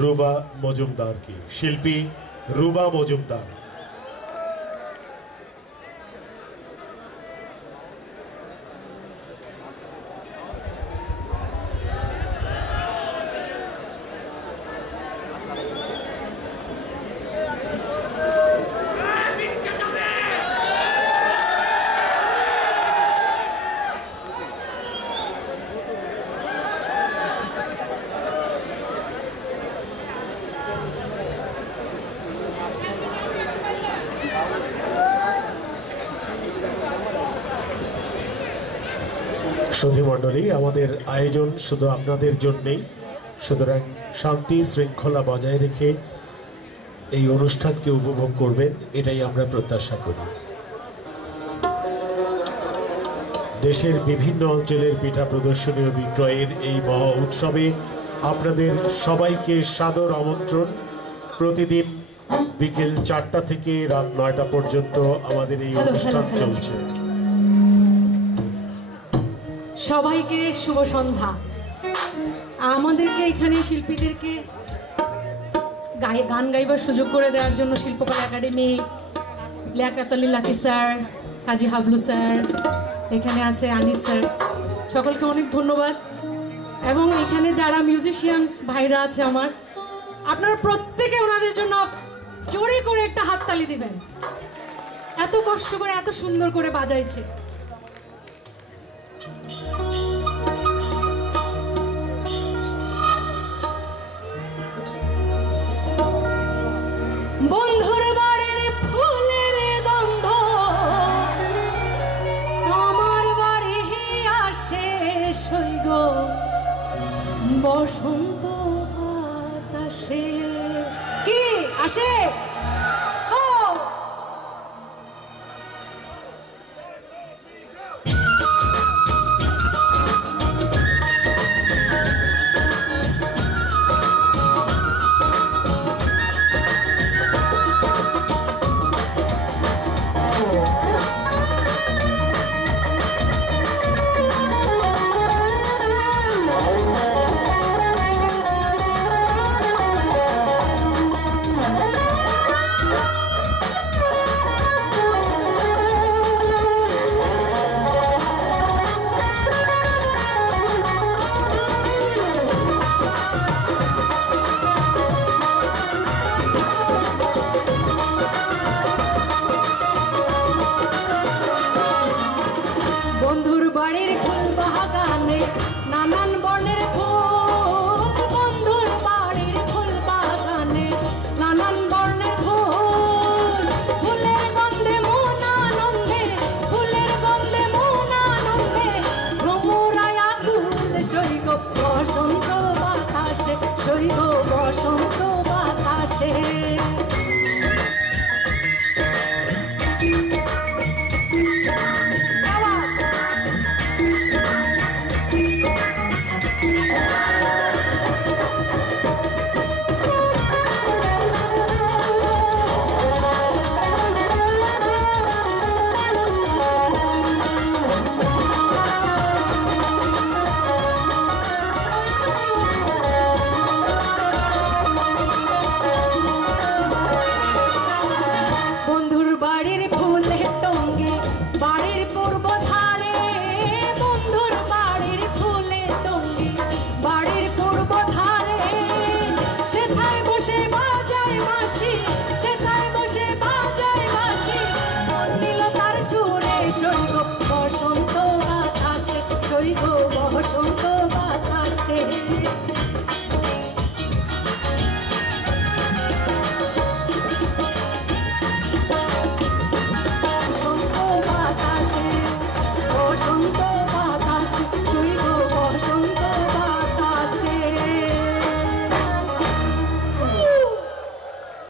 রুবা মজুমদারকে, শিল্পী রুবা মজুমদার। সুধীমণ্ডলী, আমাদের আয়োজন শুধু আপনাদের জন্যেই, সুতরাং শান্তি শৃঙ্খলা বজায় রেখে এই অনুষ্ঠানকে উপভোগ করবেন, এটাই আমরা প্রত্যাশা করি। দেশের বিভিন্ন অঞ্চলের পিঠা প্রদর্শনী ও বিক্রয়ের এই মহা উৎসবে আপনাদের সবাইকে সাদর আমন্ত্রণ। প্রতিদিন বিকেল 4টা থেকে রাত 9টা পর্যন্ত আমাদের এই অনুষ্ঠান চলছে। সবাইকে শুভ সন্ধ্যা। আমাদেরকে এখানে শিল্পীদেরকে গান গাইবার সুযোগ করে দেওয়ার জন্য Shilpakala academy, Liaquat Ali Lucky sir, Kazi Hablu sir, এখানে আছে আনিস স্যার, সকলকে অনেক ধন্যবাদ। এবং এখানে যারা মিউজিশিয়ান ভাইরা আছে আমার, আপনারা প্রত্যেকে ওনাদের জন্য জোরে করে একটা হাততালি দিবেন। এত কষ্ট করে এত সুন্দর করে বাজাইছে। বন্ধুর বাড়ির ফুলের গন্ধ আমার বাড়ি আসে সৈগ, বসন্ত বাতাসে কি আসে। বন্ধুর বাড়ির ফুল বাগানে নানান বর্ণের ফুল, বন্ধুর বাড়ির ফুল বাগানে নানান বর্ণের ফুল, ফুলের গন্ধে মন আনন্দে, ফুলের গন্ধে মন আনন্দে, ভ্রমরায় আকুল সৈগ বসন্ত বাতাসে, সৈগ বসন্ত বাতাসে। বন্ধুর বাড়ির ফুলের টঙ্গি বাড়ির পূর্ব ধারে, বন্ধুর বাড়ির ফুলের টঙ্গি বাড়ির পূর্ব ধারে, সেথায় বসে বাজায় বাঁশি, সেথায় বসে বাজায় বাঁশি, মন নিল তার সুরে সৈগ বসন্ত বাতাসে, সৈগ বসন্ত বাতাসে।